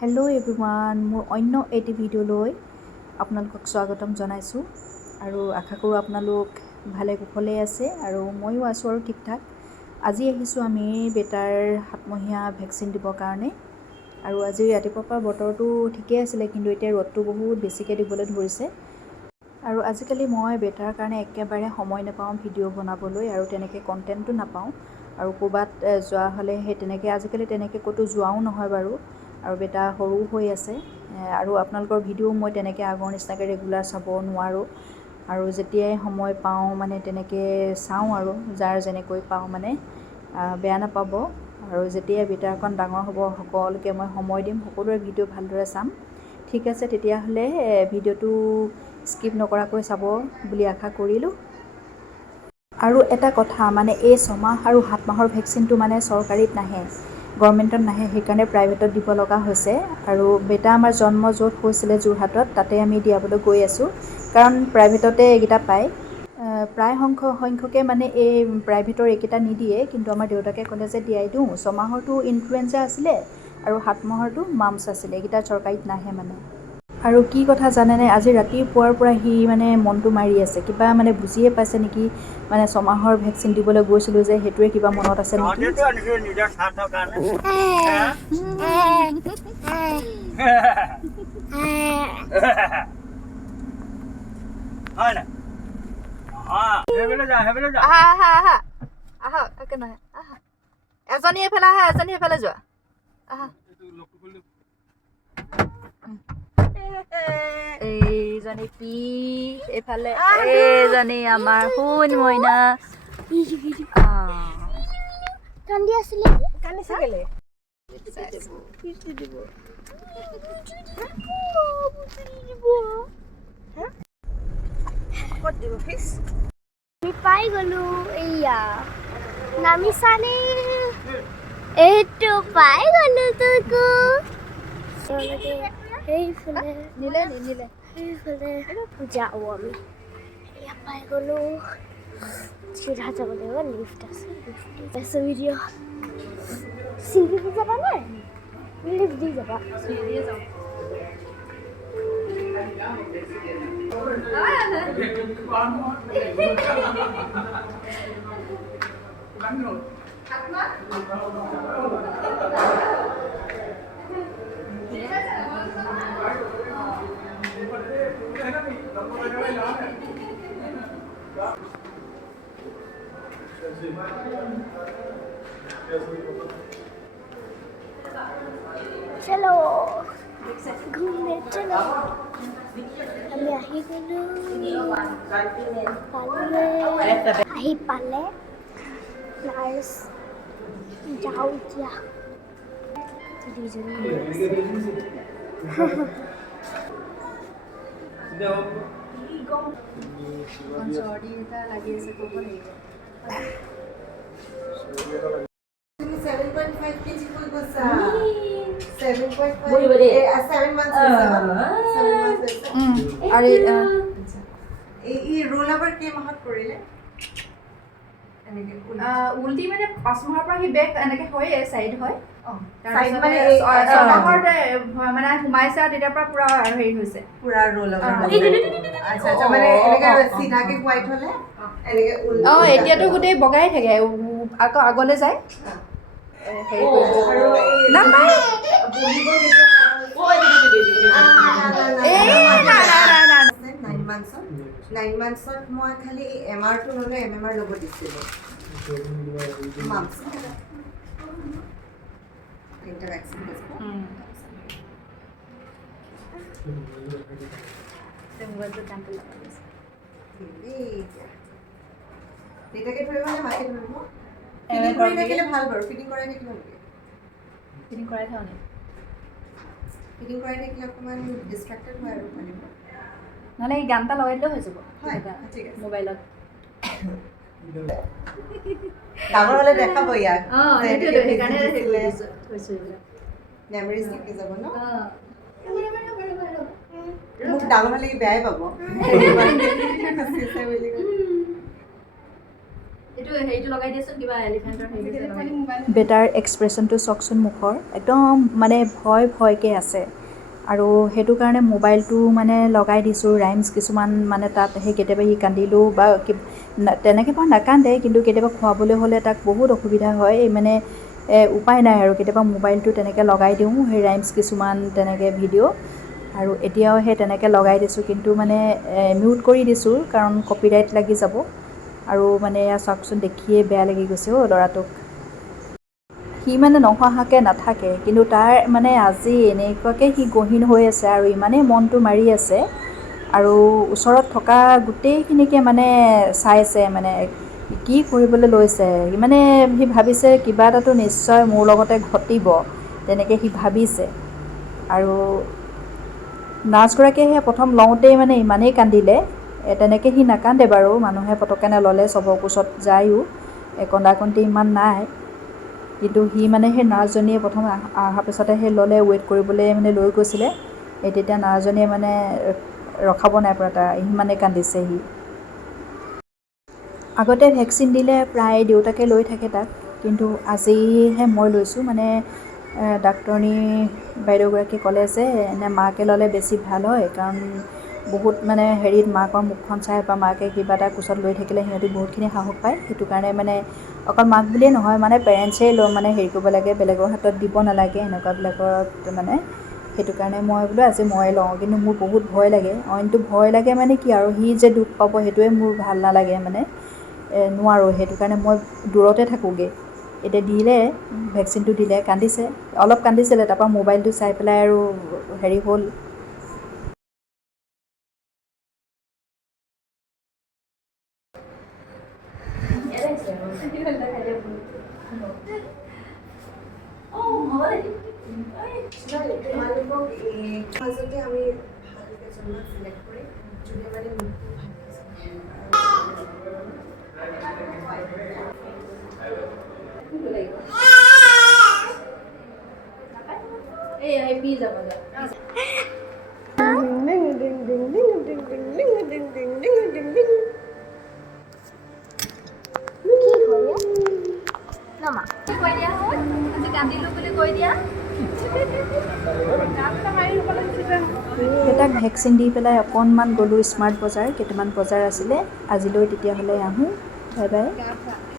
Hello' everyone, মোৰ অন্য এটি ভিডিঅ'লৈ আপোনালোকক স্বাগতম জনাইছোঁ আৰু আশা কৰোঁ আপোনালোক ভালে কুশলে আছে আৰু ময়ো আছোঁ আৰু ঠিক ঠাক। আজি আহিছোঁ আমি বেটাৰ 7মহীয়া ভেকচিন দিবৰ কাৰণে। আৰু আজি ৰাতিপুৱাৰ পৰা বতৰটো ঠিকেই আছিলে, কিন্তু এতিয়া ৰ'দটো বহুত বেছিকৈ দিবলৈ ধৰিছে। আৰু আজিকালি মই বেটাৰ কাৰণে একেবাৰে সময় নাপাওঁ ভিডিঅ' বনাবলৈ, আৰু তেনেকৈ কণ্টেণ্টো নাপাওঁ। আৰু ক'ৰবাত যোৱা হ'লে আজিকালি তেনেকৈ ক'তো যোৱাও নহয় বাৰু। আৰু বেটা সৰু হৈ আছে, আৰু আপোনালোকৰ ভিডিঅ' মই তেনেকৈ আগৰ নিচিনাকৈ ৰেগুলাৰ চাব নোৱাৰোঁ। আৰু যেতিয়াই সময় পাওঁ মানে তেনেকৈ চাওঁ, আৰু যাৰ যেনেকৈ পাওঁ মানে বেয়া নাপাব। আৰু যেতিয়াই বেটা অকণ ডাঙৰ হ'ব সকলোকে মই সময় দিম, সকলোৰে ভিডিঅ' ভালদৰে চাম। ঠিক আছে, তেতিয়াহ'লে ভিডিঅ'টো স্কিপ নকৰাকৈ চাব বুলি আশা কৰিলোঁ। আৰু এটা কথা মানে এই 6 মাহ আৰু 7 মাহৰ ভেকচিনটো মানে চৰকাৰীত নাহে, গভৰ্ণমেণ্টত নাহে, সেইকাৰণে প্ৰাইভেটত দিব লগা হৈছে। আৰু বেটা আমাৰ জন্ম য'ত হৈছিলে যোৰহাটত, তাতে আমি দিয়াবলৈ গৈ আছোঁ, কাৰণ প্ৰাইভেটতে এইকেইটা পায়। প্ৰায় সংখ্যকে মানে এই প্ৰাইভেটৰ এইকেইটা নিদিয়ে, কিন্তু আমাৰ দেউতাকে ক'লে যে দিয়াই দিওঁ। 6 মাহৰটো ইনফ্লুৱেঞ্জা আছিলে আৰু 7 মাহৰটো মাম্পছ আছিলে, এইকেইটা চৰকাৰীত নাহে মানে। আৰু কি কথা জানেনে, আজি ৰাতিপুৱাৰ পৰা সি মানে মনটো মাৰি আছে, কিবা মানে বুজিয়ে পাইছে নেকি। মানে 6 মাহৰ ভেকচিন দিবলৈ গৈছিলোঁ যে, সেইটোৱে কিবা মনত আছে নেকি। এজনী এফালে আহা, এজনী এফালে যোৱা। এইজনী পি এইফালে, এইজনী আমাৰ সোণ মইনা। কান্দি আছিলে, কান্দিছে কেলে? ক'ত দিব ফিক্স? আমি পাই গলো, এইয়া নামিছানে? এইটো পাই গলো তোকো। সেইফালে নিলে সেইফালে যাওঁ আমি। এয়া পাই গলো, চিধা যাব লাগিব, লিফ্ট আছে, লিফ্ট আছে। ভিডিঅ' চিৰি দি যাবা নে লিফ্ট দি যাবা? চিৰিয়ে যাওঁ। চলো ঘুমে চলো, আমি আহি গলো, আহি পালে নাৰ্ছ। যাওঁ এতিয়া দুইজনী চৰ্দি এটা লাগি আছে, ক'ব লাগিব। 7.5 kg হৈ গৈছা। 7 months আৰু এই ৰোল আৱাৰ কেই মাহত কৰিলে? উল্টি মানে 5 মাহৰ পৰা সি বেক এনেকে হয়ে, চাইড হয়। Side মানে মানে সোমাইছে আৰু তেতিয়াৰ পৰা পুৰা হেৰি হৈছে, পুৰা ৰোল আৱাৰ। আচ্ছা, মানে এনেকে চিধাকে হোৱাইট হলে এনেকে এতিয়াতো গোটেই বগাই থাকে, আকৌ আগলৈ যায়। হেৰি নাপায়। 9 monthsত মই খালি MR-টো ল'লে, MMR ল'ব দিছিলোঁ। মাম্পছ তিনিটা ভেকচিন দিছিলোঁ। দেউতাকে ধৰিব নে মাকে ধৰিব? ফিটিং কৰি থাকিলে ভাল বাৰু, ফিটিং কৰাই থাকিব নেকি? ফিটিং কৰাই থাও নি? ফিটিং কৰাই থাকিলে অকণমান ডিষ্ট্ৰেক্টেড হয় আৰু মানুহবোৰ। নহ'লে এই গান এটা লগাই দিলেও হৈ যাব ঠিক আছে মোবাইলত। ডাঙৰ হ'লে দেখাব ইয়াক। সেইকাৰণে মেমৰিজ থাকি যাব ন? মোক ডাঙৰ হ'লে বেয়াই পাব। বেটাৰ এক্সপ্ৰেশ্যনটো চাওকচোন মুখৰ একদম মানে ভয়কৈ আছে আৰু সেইটো কাৰণে মোবাইলটো মানে লগাই দিছোঁ ৰাইমছ কিছুমান মানে তাত সেই কেতিয়াবা সি কান্দিলেও বা তেনেকৈ বাৰু নাকান্দে কিন্তু কেতিয়াবা খুৱাবলৈ হ'লে তাক বহুত অসুবিধা হয় মানে উপায় নাই আৰু কেতিয়াবা মোবাইলটো তেনেকৈ লগাই দিওঁ সেই ৰাইমছ কিছুমান তেনেকৈ ভিডিঅ' আৰু এতিয়াও সেই তেনেকৈ লগাই দিছোঁ কিন্তু মানে মিউট কৰি দিছোঁ কাৰণ কপিৰাইট লাগি যাব আৰু মানে এয়া চাওকচোন দেখিয়ে বেয়া লাগি গৈছে ল'ৰাটোক সি মানে নহাকৈ নাথাকে কিন্তু তাৰ মানে আজি এনেকুৱাকৈ সি গহীন হৈ আছে আৰু ইমানেই মনটো মাৰি আছে আৰু ওচৰত থকা গোটেইখিনিকে মানে চাইছে মানে কি কৰিবলৈ লৈছে মানে সি ভাবিছে কিবা এটাতো নিশ্চয় মোৰ লগতে ঘটিব তেনেকৈ সি ভাবিছে আৰু নাৰ্ছগৰাকীয়ে সেই প্ৰথম লওঁতেই মানে ইমানেই কান্দিলে তেনেকৈ সি নাকান্দে বাৰু মানুহে পটককৈ নল'লে চবৰ কোচত যায়ো কন্দা কন্দি ইমান নাই কিন্তু সি মানে সেই নাৰ্ছজনীয়ে প্ৰথম অহাৰ পিছতে সেই ল'লে ৱেইট কৰিবলৈ মানে লৈ গৈছিলে তেতিয়া নাৰ্ছজনীয়ে মানে ৰখাব নাই পৰা তাৰ ইমানেই কান্দিছে সি আগতে ভেকচিন দিলে প্ৰায় দেউতাকে লৈ থাকে তাক কিন্তু আজিহে মই লৈছোঁ মানে ডাক্তৰণী বাইদেউগৰাকীয়ে ক'লে যে এনে মাকে ল'লে বেছি ভাল হয় কাৰণ বহুত মানে হেৰিত মাকৰ মুখখন চাই বা মাকে কিবা এটা কোচত লৈ থাকিলে সিহঁতি বহুতখিনি সাহস পায় সেইটো কাৰণে মানে অকল মাক বুলিয়ে নহয় মানে পেৰেণ্টছেই মানে হেৰি কৰিব লাগে বেলেগৰ হাতত দিব নালাগে এনেকুৱাবিলাকত মানে সেইটো কাৰণে মই বোলো আজি ময়ে লওঁ কিন্তু মোৰ বহুত ভয় লাগে অইনটো ভয় লাগে মানে কি আৰু সি যে দুখ পাব সেইটোৱে মোৰ ভাল নালাগে মানে নোৱাৰোঁ সেইটো কাৰণে মই দূৰতে থাকোঁগৈ এতিয়া দিলে ভেকচিনটো দিলে কান্দিছে অলপ কান্দিছিলে তাৰপৰা মোবাইলটো চাই পেলাই আৰু হেৰি হ'ল তোমালোকক মাজতে আমি ভালকৈ জন্মত চিলেক্ট কৰি যোনে মানে মোকো তাক ভেকচিন দি পেলাই অকণমান গ'লোঁ স্মাৰ্ট বজাৰ কেইটামান বজাৰ আছিলে আজিলৈ তেতিয়াহ'লে আহোঁ বাই বাই